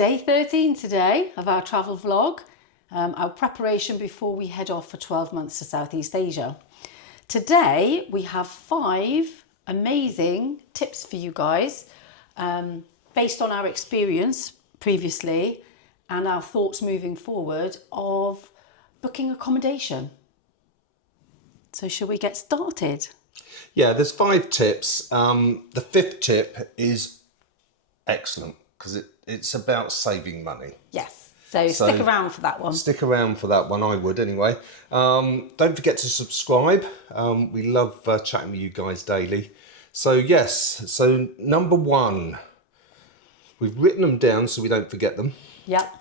Day 13 today of our travel vlog, our preparation before we head off for 12 months to Southeast Asia. Today we have 5 amazing tips for you guys based on our experience previously and our thoughts moving forward of booking accommodation. So shall we get started? Yeah, there's 5 tips. The 5th tip is excellent because it's about saving money. Yes, so stick around for that one. Stick around for that one, I would anyway. Don't forget to subscribe. We love chatting with you guys daily. So yes, so number 1, we've written them down so we don't forget them. Yep.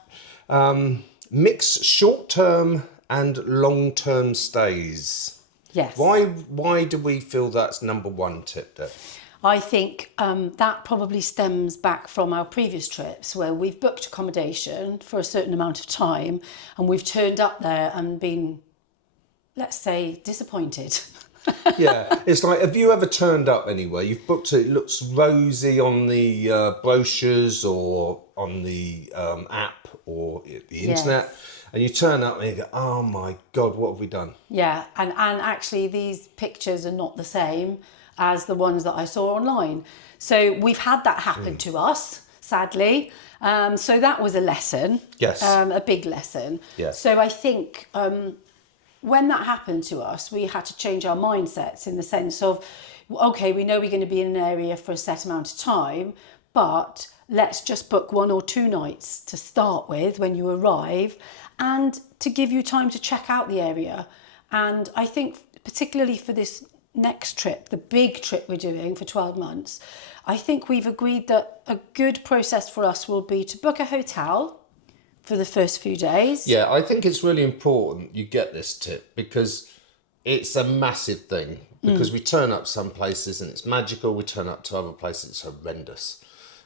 Mix short-term and long-term stays. Yes. Why do we feel that's number 1 tip, Deb? I think that probably stems back from our previous trips where we've booked accommodation for a certain amount of time and we've turned up there and been, let's say, disappointed. Yeah, it's like, have you ever turned up anywhere? You've booked it looks rosy on the brochures or on the app or the internet. Yes. And you turn up and you go, oh my God, what have we done? Yeah, and actually these pictures are not the same as the ones that I saw online. So we've had that happen to us, sadly. So that was a lesson. Yes. A big lesson. Yes. So I think when that happened to us, we had to change our mindsets in the sense of, okay, we know we're going to be in an area for a set amount of time, but let's just book 1 or 2 nights to start with when you arrive and to give you time to check out the area. And I think particularly for this next trip, the big trip we're doing for 12 months, I think we've agreed that a good process for us will be to book a hotel for the first few days. Yeah, I think it's really important you get this tip because it's a massive thing. Because we turn up some places and it's magical, we turn up to other places, it's horrendous.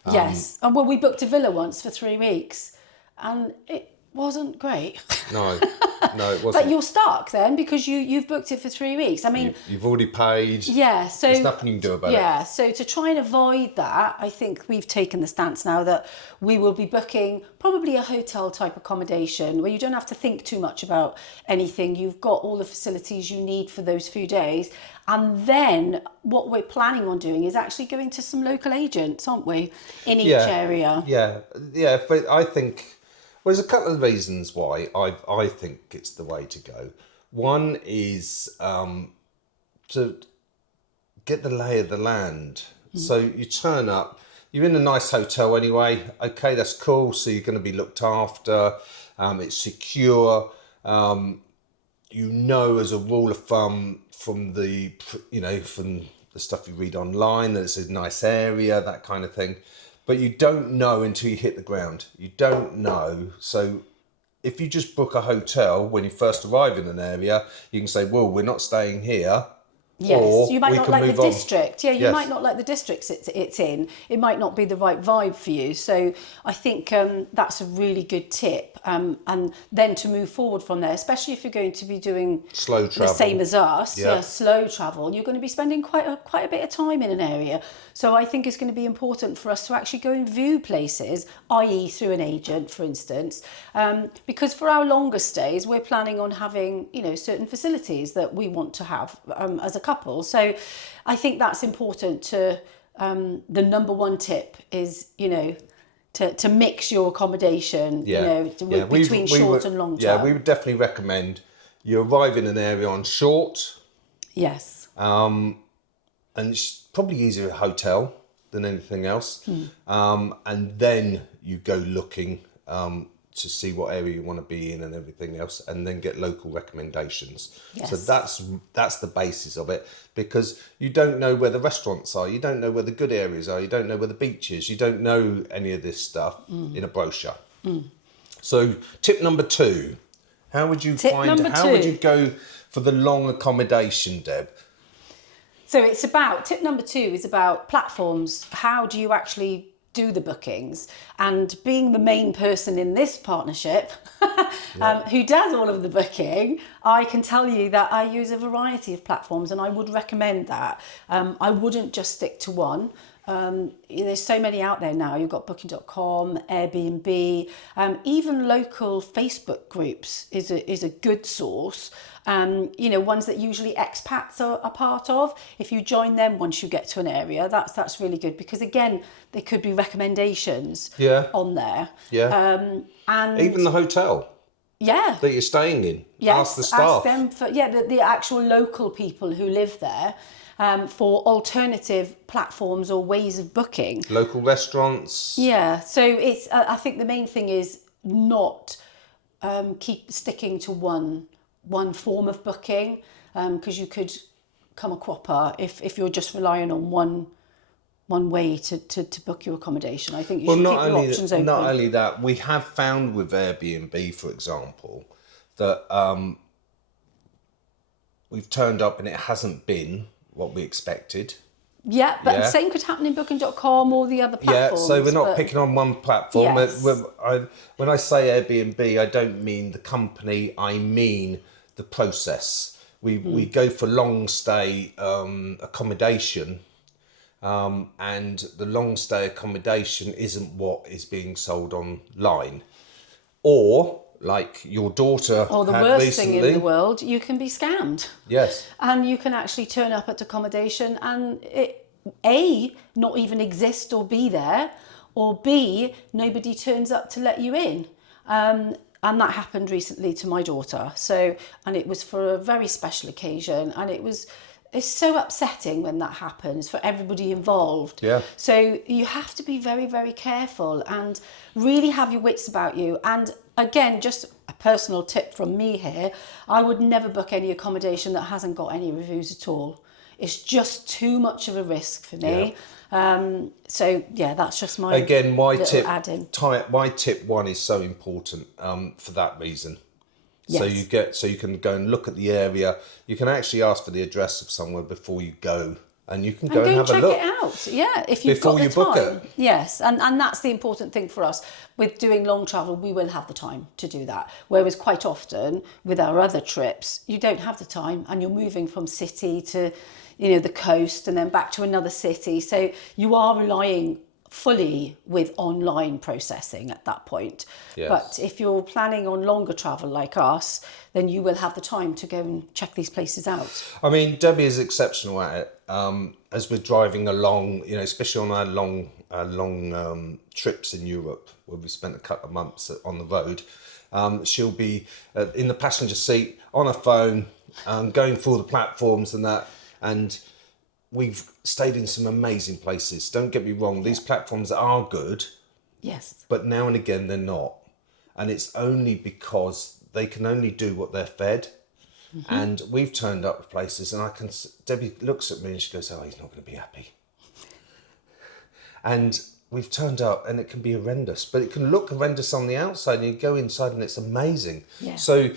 Yes. And well, we booked a villa once for 3 weeks and it wasn't great. No, it wasn't. But you're stuck then because you've booked it for 3 weeks. I mean, You've already paid. yeah, so there's nothing you can do about it. Yeah, so to try and avoid that, I think we've taken the stance now that we will be booking probably a hotel type accommodation where you don't have to think too much about anything. You've got all the facilities you need for those few days. And then what we're planning on doing is actually going to some local agents, aren't we, in each area? Yeah, but I think there's a couple of reasons why I think it's the way to go. One is to get the lay of the land. So you turn up, you're in a nice hotel anyway. Okay, that's cool. So you're going to be looked after. It's secure. You know, as a rule of thumb, from the stuff you read online, that it's a nice area, that kind of thing. But you don't know until you hit the ground. You don't know. So if you just book a hotel when you first arrive in an area, you can say, well, we're not staying here. Yes, or you might we not can like the move on. district. Yeah, you might not like the districts it's in. It might not be the right vibe for you. So I think that's a really good tip. And then to move forward from there, especially if you're going to be doing Slow travel. the same as us, Yeah. slow travel, you're going to be spending quite a bit of time in an area. So I think it's going to be important for us to actually go and view places, i.e. through an agent, for instance, because for our longer stays, we're planning on having, certain facilities that we want to have as a couple. So I think that's important to, the number 1 tip is, to mix your accommodation, between short and long term. Yeah, we would definitely recommend you arrive in an area on short. Yes. And it's probably easier a hotel than anything else. And then you go looking to see what area you want to be in and everything else, and then get local recommendations. Yes. So that's the basis of it, because you don't know where the restaurants are, you don't know where the good areas are, you don't know where the beach is, you don't know any of this stuff in a brochure. So tip number 2, how would you go for the long accommodation, Deb? So tip number 2 is about platforms. How do you actually do the bookings? And being the main person in this partnership who does all of the booking, I can tell you that I use a variety of platforms and I would recommend that. I wouldn't just stick to one. There's so many out there now. You've got Booking.com, Airbnb, even local Facebook groups is a good source. Ones that usually expats are part of. If you join them once you get to an area, that's really good, because again, there could be recommendations on there. Yeah. And Even the hotel yeah, that you're staying in. Ask the yes, staff. ask them for the actual local people who live there, for alternative platforms or ways of booking. Local restaurants. Yeah, so it's. I think the main thing is not keep sticking to one form of booking, because you could come a cropper if you're just relying on one way to book your accommodation. I think you should keep your options open. Not only that, we have found with Airbnb, for example, that we've turned up and it hasn't been what we expected. Yeah, but the same could happen in Booking.com or the other platforms. Yeah, so we're not picking on one platform. Yes. When I say Airbnb, I don't mean the company, I mean the process. We go for long stay accommodation, and the long stay accommodation isn't what is being sold online. Or, like your daughter Or the had worst recently, thing in the world, you can be scammed. Yes. And you can actually turn up at accommodation and it, A, not even exist or be there, or B, nobody turns up to let you in. And that happened recently to my daughter. And it was for a very special occasion, and it's so upsetting when that happens for everybody involved. Yeah. So you have to be very, very careful and really have your wits about you. And again, just a personal tip from me here, I would never book any accommodation that hasn't got any reviews at all. It's just too much of a risk for me. That's just my my tip one is so important for that reason. Yes. So you can go and look at the area. You can actually ask for the address of somewhere before you go, and you can go and have a look. Check it out. Yeah, if you've before got the you time. book it. Yes, and that's the important thing for us. With doing long travel, we will have the time to do that. Whereas quite often with our other trips, you don't have the time, and you're moving from city to, the coast, and then back to another city. So you are relying fully with online processing at that point. Yes. But if you're planning on longer travel like us, then you will have the time to go and check these places out. I mean, Debbie is exceptional at it. As we're driving along, especially on our long trips in Europe, where we spent a couple of months on the road, she'll be in the passenger seat on her phone, going through all the platforms and that. And we've stayed in some amazing places. Don't get me wrong, these platforms are good. Yes. But now and again, they're not. And it's only because they can only do what they're fed. Mm-hmm. And we've turned up with places, and Debbie looks at me and she goes, "Oh, he's not going to be happy." And we've turned up, and it can be horrendous, but it can look horrendous on the outside, and you go inside and it's amazing. Yeah. So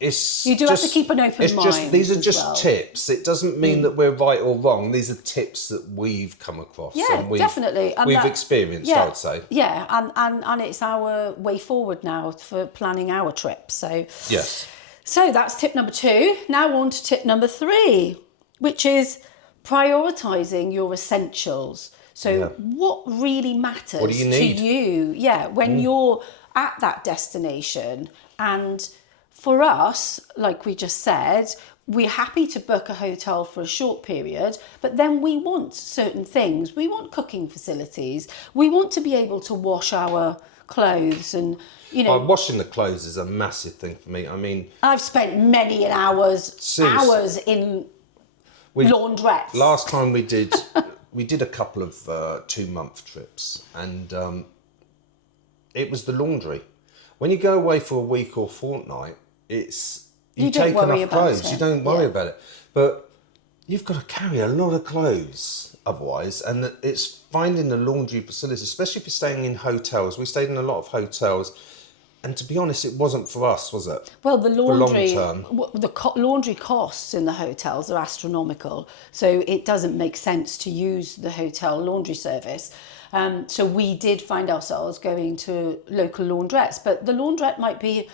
you do have to keep an open mind. These are just tips. It doesn't mean that we're right or wrong. These are tips that we've come across. Yeah, and definitely. And we've experienced, I would say. Yeah, and it's our way forward now for planning our trips. So yes. So that's tip number 2. Now on to tip number 3, which is prioritising your essentials. So what really matters what do you need? to you? When you're at that destination. And for us, like we just said, we're happy to book a hotel for a short period, but then we want certain things. We want cooking facilities. We want to be able to wash our clothes and, washing the clothes is a massive thing for me. I mean, I've spent many hours in laundrettes. Last time we did a couple of 2-month trips, and it was the laundry. When you go away for a week or fortnight, you take enough clothes. You don't worry about it. But you've got to carry a lot of clothes otherwise, and it's finding the laundry facilities, especially if you're staying in hotels. We stayed in a lot of hotels, and to be honest, it wasn't for us, was it? Well, the laundry costs in the hotels are astronomical, so it doesn't make sense to use the hotel laundry service. So we did find ourselves going to local laundrettes, but the laundrette might be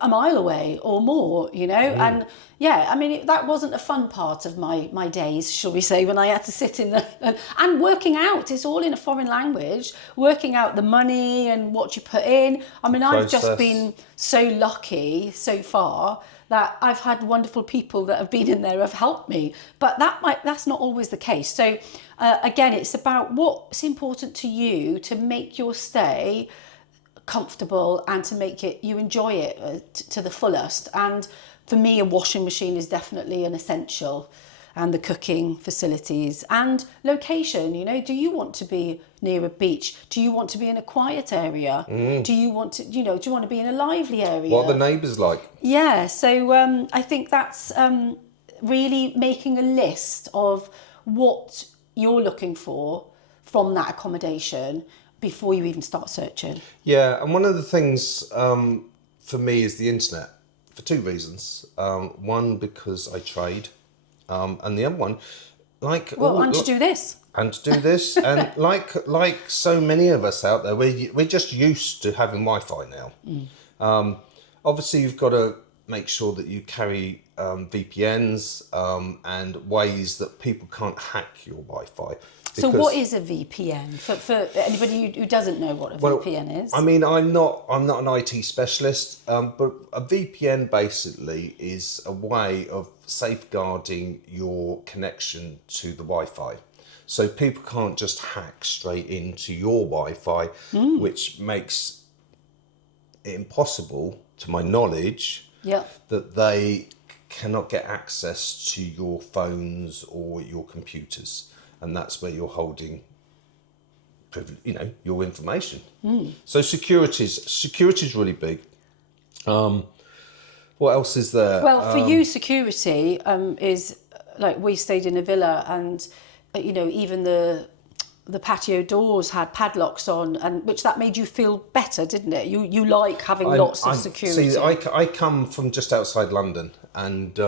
a mile away or more, you know. And yeah, I mean, that wasn't a fun part of my days, shall we say, when I had to sit in the and working out. It's all in a foreign language, working out the money and what you put in. I mean, I've just Process. been so lucky so far that I've had wonderful people that have been in there have helped me, but that's not always the case. So again, it's about what's important to you to make your stay comfortable and to make it you enjoy it to the fullest. And for me, a washing machine is definitely an essential, and the cooking facilities and location. You know, do you want to be near a beach? Do you want to be in a quiet area? Do you want to, do you want to be in a lively area? What are the neighbours like? Yeah, so I think that's really making a list of what you're looking for from that accommodation before you even start searching. Yeah, and one of the things for me is the internet for two reasons. One, because I trade, and the other one, And to do this. and like so many of us out there, we're just used to having Wi-Fi now. Obviously, you've got to make sure that you carry VPNs and ways that people can't hack your Wi-Fi. So what is a VPN for anybody who doesn't know what a VPN is? I mean, I'm not an IT specialist, but a VPN basically is a way of safeguarding your connection to the Wi-Fi. So people can't just hack straight into your Wi-Fi, which makes it impossible, to my knowledge, that they cannot get access to your phones or your computers. And that's where you're holding, your information. So security's really big. What else is there? Well, for you, security is like we stayed in a villa, and even the patio doors had padlocks on, and which that made you feel better, didn't it? You like having lots of security. See, I come from just outside London, and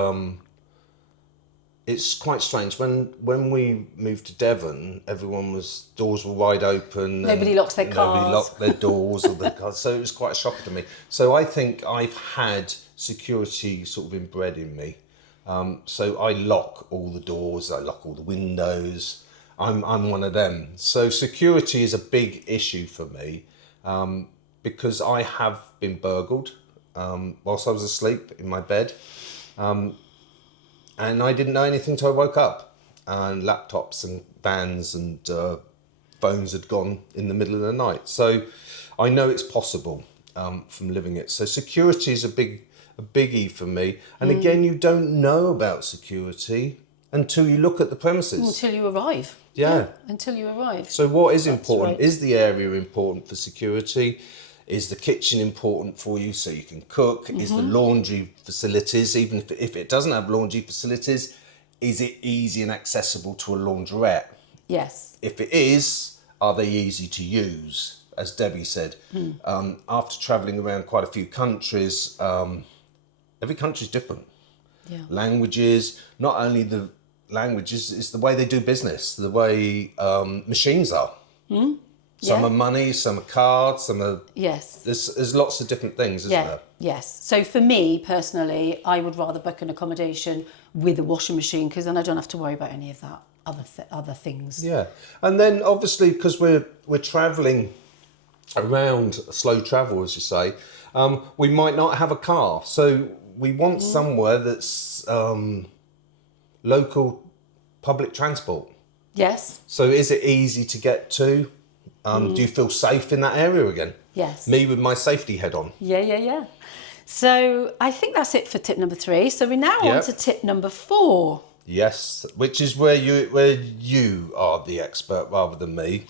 it's quite strange. When we moved to Devon, doors were wide open. Nobody locks their cars. Nobody locked their doors or their cars. So it was quite a shock to me. So I think I've had security sort of inbred in me. So I lock all the doors. I lock all the windows. I'm one of them. So security is a big issue for me because I have been burgled whilst I was asleep in my bed. And I didn't know anything until I woke up, and laptops and vans and phones had gone in the middle of the night. So I know it's possible from living it. So security is a biggie for me. And again, you don't know about security until you look at the premises. Until you arrive. Yeah. Until you arrive. So what is important? Right. Is the area important for security? Is the kitchen important for you so you can cook? Is the laundry facilities, even if it doesn't have laundry facilities, is it easy and accessible to a laundrette? Yes. If it is, are they easy to use? As Debbie said, after travelling around quite a few countries, every country is different. Yeah. Languages, not only the languages, it's the way they do business, the way machines are. Some are money, some are cards, some are... Yes. There's lots of different things, isn't there? Yes. So for me, personally, I would rather book an accommodation with a washing machine, because then I don't have to worry about any of that other things. Yeah. And then obviously, because we're travelling around, slow travel, as you say, we might not have a car. So we want somewhere that's local public transport. Yes. So is it easy to get to? Do you feel safe in that area again? Yes. Me with my safety head on. Yeah. So I think that's it for tip number 3. So we're now on to tip number 4. Yes, which is where you are the expert rather than me,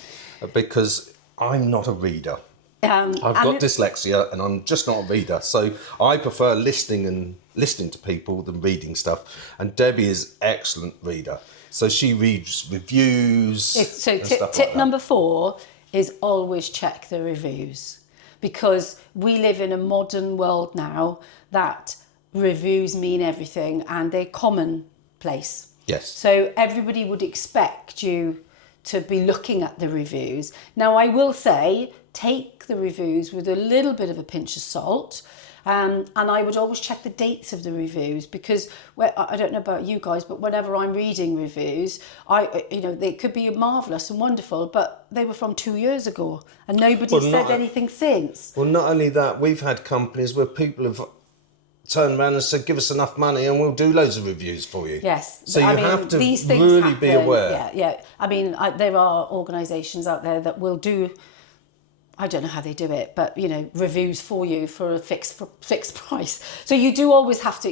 because I'm not a reader. I've got dyslexia and I'm just not a reader. So I prefer listening to people than reading stuff. And Debbie is excellent reader. So she reads reviews. So tip number 4 is always check the reviews, because we live in a modern world now that reviews mean everything and they're commonplace. Yes. So everybody would expect you to be looking at the reviews. Now, I will say take the reviews with a little bit of a pinch of salt. And I would always check the dates of the reviews, because I don't know about you guys, but whenever I'm reading reviews, they could be marvellous and wonderful, but they were from 2 years ago and nobody said anything since. Well, not only that, we've had companies where people have turned around and said, give us enough money and we'll do loads of reviews for you. Yes. So you have to really be aware. Yeah. I mean, there are organisations out there that will do, I don't know how they do it, but, reviews for you for a fixed price. So you do always have to,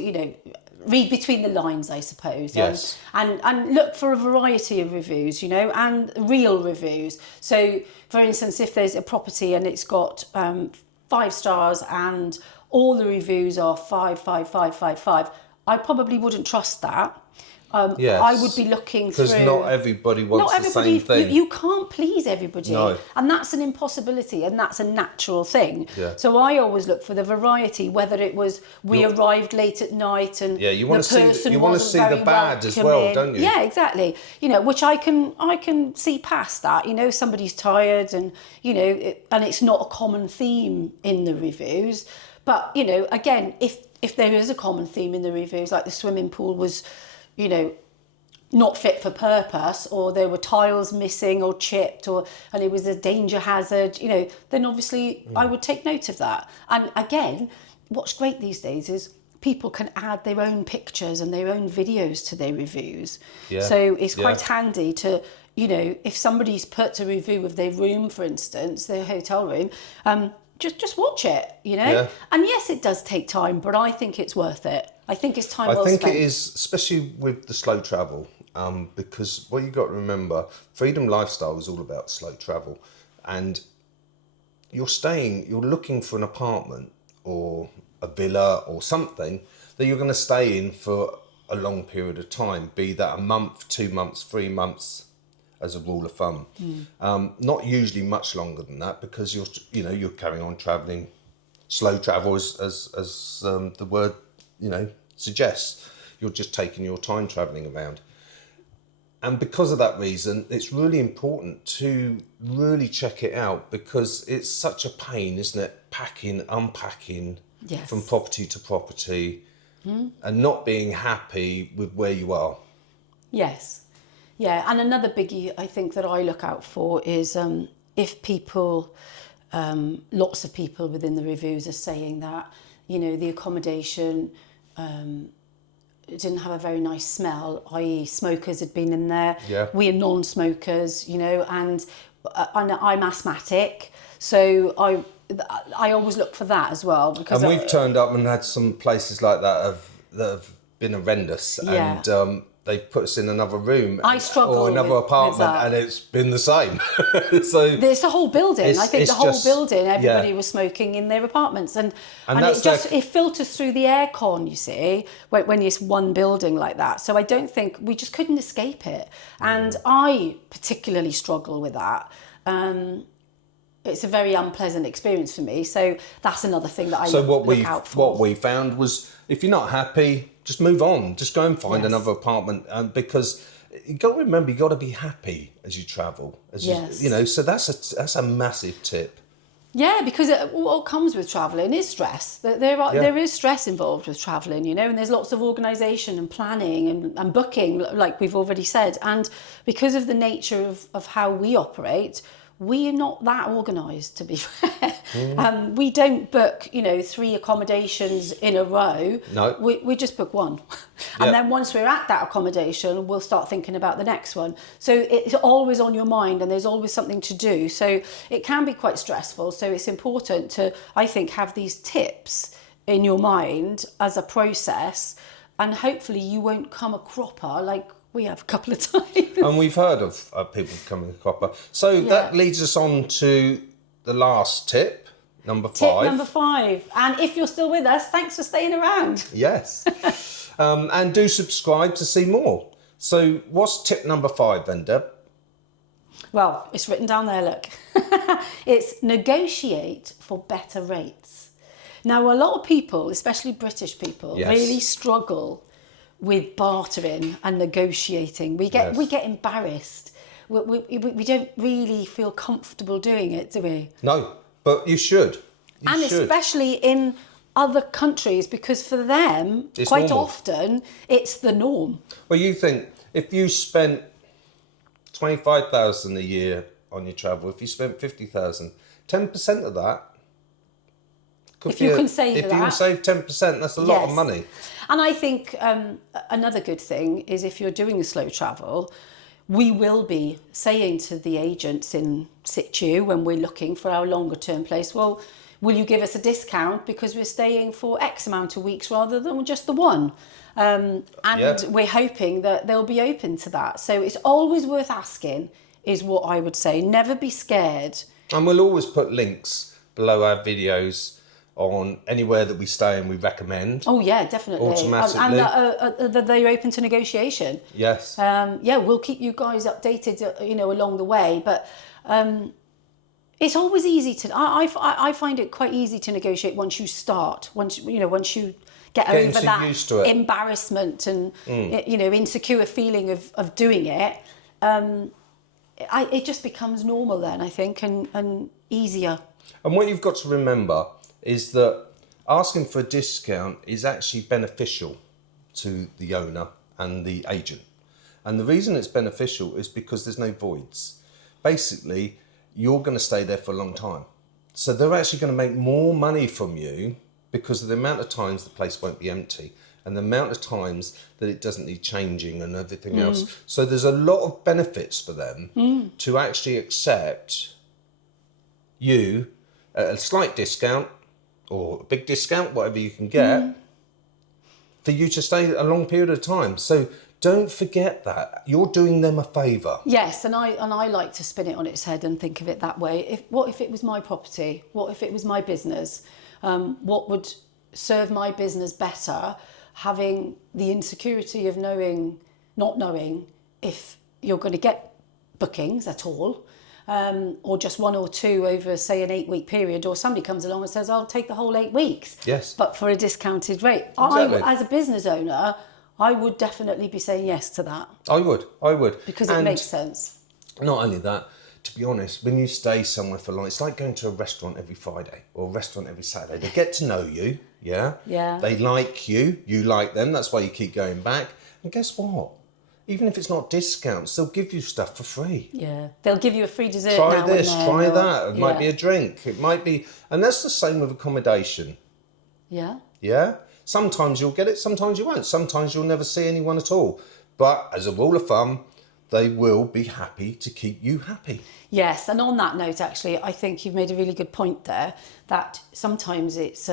read between the lines, I suppose. Yes. And look for a variety of reviews, and real reviews. So, for instance, if there's a property and it's got 5 stars and all the reviews are 5, 5, 5, 5, 5, I probably wouldn't trust that. Yes. I would be looking through... Because not everybody wants the same thing. You can't please everybody. No. And that's an impossibility, and that's a natural thing. Yeah. So I always look for the variety, whether it was arrived late at night and you want the person you want to see the bad as well, don't you? Yeah, exactly. Which I can see past that. Somebody's tired and, and it's not a common theme in the reviews. But, again, if there is a common theme in the reviews, like the swimming pool was... not fit for purpose, or there were tiles missing or chipped, and it was a danger hazard, then obviously I would take note of that. And again, what's great these days is people can add their own pictures and their own videos to their reviews. Yeah. So it's quite handy to, if somebody's put a review of their room, for instance, their hotel room, just watch it, Yeah. And yes, it does take time, but I think it's worth it. I think it's time well spent. I think it is, especially with the slow travel, because what you've got to remember, Freedom Lifestyle is all about slow travel. And you're looking for an apartment or a villa or something that you're going to stay in for a long period of time, be that a month, 2 months, 3 months, as a rule of thumb. Not usually much longer than that, because you're carrying on travelling. Slow travel, as the word suggests. You're just taking your time travelling around. And because of that reason, it's really important to really check it out, because it's such a pain, isn't it? Packing, unpacking, yes, from property to property, and not being happy with where you are. Yes. Yeah, and another biggie I think that I look out for is if people, lots of people within the reviews are saying that, the accommodation didn't have a very nice smell, i.e. smokers had been in there. Yeah. We are non-smokers, and I'm asthmatic, so I always look for that as well. Because we've turned up and had some places like that have been horrendous, yeah, and they've put us in another room or another apartment, and it's been the same. So there's the whole building. I think the whole building, everybody yeah, was smoking in their apartments, and that's it filters through the aircon. You see, when it's one building like that. So I don't think we just couldn't escape it, and I particularly struggle with that. It's a very unpleasant experience for me. So that's another thing that I look out for. What we found was, if you're not happy, just move on. Just go and find yes, another apartment, because you got to remember, you got to be happy as you travel. Yes. So that's a massive tip. Yeah, because what comes with travelling is stress. There is stress involved with travelling, and there's lots of organisation and planning and booking, like we've already said. And because of the nature of how we operate, we are not that organised, to be fair. We don't book, 3 accommodations in a row. No. We just book one. And then once we're at that accommodation, we'll start thinking about the next one. So it's always on your mind, and there's always something to do. So it can be quite stressful. So it's important to, I think, have these tips in your mind as a process, and hopefully you won't come a cropper like we have a couple of times. And we've heard of people becoming a cropper. So that leads us on to the last tip, number 5. Tip number 5. And if you're still with us, thanks for staying around. Yes. And do subscribe to see more. So what's tip number 5 then, Deb? Well, it's written down there, look. It's negotiate for better rates. Now, a lot of people, especially British people, really struggle with bartering and negotiating. We get embarrassed we don't really feel comfortable doing it, do we? No, but you should. You And should. especially in other countries, because for them, It's quite normal. often, it's the norm. Well, you think if you spent 25,000 a year on your travel, if you spent 50,000, 10% of that could If be you can save if you that. can save 10%, that's a lot of Yes. money. And I think another good thing is if you're doing a slow travel, we will be saying to the agents in situ when we're looking for our longer term place, well, will you give us a discount because we're staying for X amount of weeks rather than just the one? And we're hoping that they'll be open to that. So it's always worth asking, is what I would say. Never be scared. And we'll always put links below our videos on anywhere that we stay and we recommend. Oh yeah, definitely. Automatically. And that they're open to negotiation. Yes. Yeah, we'll keep you guys updated, along the way. But it's always easy to. I find it quite easy to negotiate once you start. Once you get Getting over too that used to it. embarrassment and insecure feeling of doing it. It just becomes normal then, I think, and easier. And what you've got to remember is that asking for a discount is actually beneficial to the owner and the agent. And the reason it's beneficial is because there's no voids. Basically, you're going to stay there for a long time. So they're actually going to make more money from you because of the amount of times the place won't be empty and the amount of times that it doesn't need changing and everything else. So there's a lot of benefits for them to actually accept you at a slight discount or a big discount, whatever you can get, for you to stay a long period of time. So don't forget that. You're doing them a favour. Yes, and I like to spin it on its head and think of it that way. What if it was my property? What if it was my business? What would serve my business better? Having the insecurity of not knowing if you're going to get bookings at all, or just one or two over, say, an 8-week period, or somebody comes along and says, I'll take the whole 8 weeks, Yes. but for a discounted rate. Exactly. As a business owner, I would definitely be saying yes to that. I would. Because it makes sense. Not only that, to be honest, when you stay somewhere for long, it's like going to a restaurant every Friday or a restaurant every Saturday. They get to know you, yeah? Yeah. They like you, you like them, that's why you keep going back. And guess what? Even if it's not discounts, they'll give you stuff for free. Yeah, they'll give you a free dessert. Try now this, and then, try or- that. It might be a drink. It might be, and that's the same with accommodation. Yeah. Yeah? Sometimes you'll get it, sometimes you won't. Sometimes you'll never see anyone at all. But as a rule of thumb, they will be happy to keep you happy. Yes, and on that note, actually, I think you've made a really good point there, that sometimes it's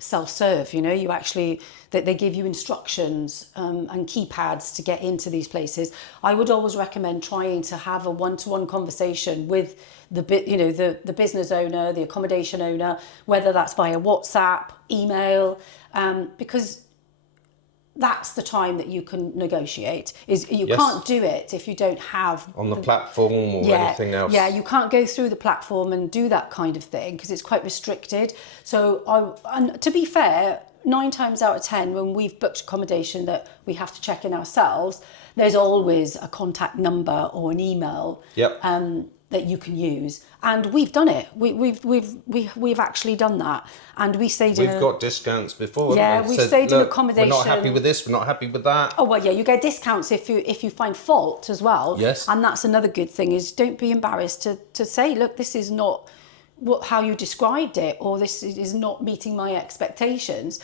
self-serve, you actually, that they give you instructions and keypads to get into these places. I would always recommend trying to have a one-to-one conversation with the business owner, the accommodation owner, whether that's via WhatsApp, email, because that's the time that you can negotiate. You can't do it if you don't have On the platform or anything else. Yeah, you can't go through the platform and do that kind of thing because it's quite restricted. So, and to be fair, 9 times out of 10, when we've booked accommodation that we have to check in ourselves, there's always a contact number or an email. Yep. That you can use, and we've done it. We've actually done that, and we stayed in. We've got discounts before. Yeah, haven't we? we've Said, stayed in "Look, accommodation. We're not happy with this. We're not happy with that. Oh well, yeah, you get discounts if you find fault as well. Yes. And that's another good thing is don't be embarrassed to say, look, this is not how you described it, or this is not meeting my expectations.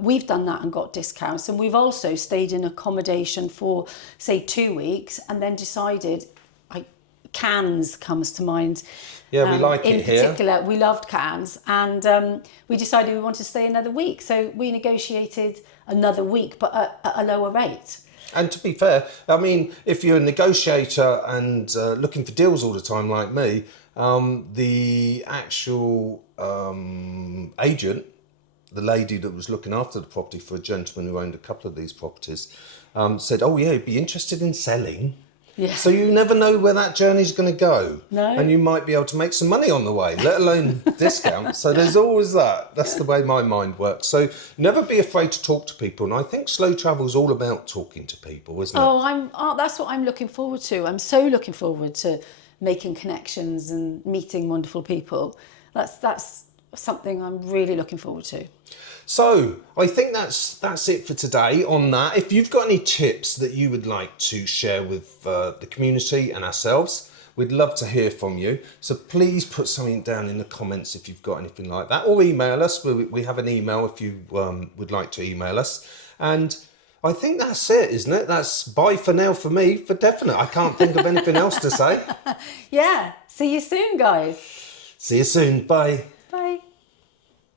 We've done that and got discounts, and we've also stayed in accommodation for say 2 weeks, and then decided. Cannes comes to mind. Yeah, we like it here. In particular, we loved Cannes, and we decided we wanted to stay another week. So we negotiated another week, but at a lower rate. And to be fair, I mean, if you're a negotiator and looking for deals all the time like me, the actual agent, the lady that was looking after the property for a gentleman who owned a couple of these properties, said, oh yeah, he'd be interested in selling. Yeah. So you never know where that journey's going to go. No. And you might be able to make some money on the way, let alone discount. So there's always that. That's the way my mind works. So never be afraid to talk to people. And I think slow travel is all about talking to people, isn't it? That's what I'm looking forward to. I'm so looking forward to making connections and meeting wonderful people. That's something I'm really looking forward to. So I think that's it for today on that. If you've got any tips that you would like to share with the community and ourselves, we'd love to hear from you. So please put something down in the comments if you've got anything like that, or email us. We have an email if you would like to email us. And I think that's it, isn't it? That's bye for now for me, for definite. I can't think of anything else to say. Yeah. See you soon, guys. See you soon. Bye. Bye.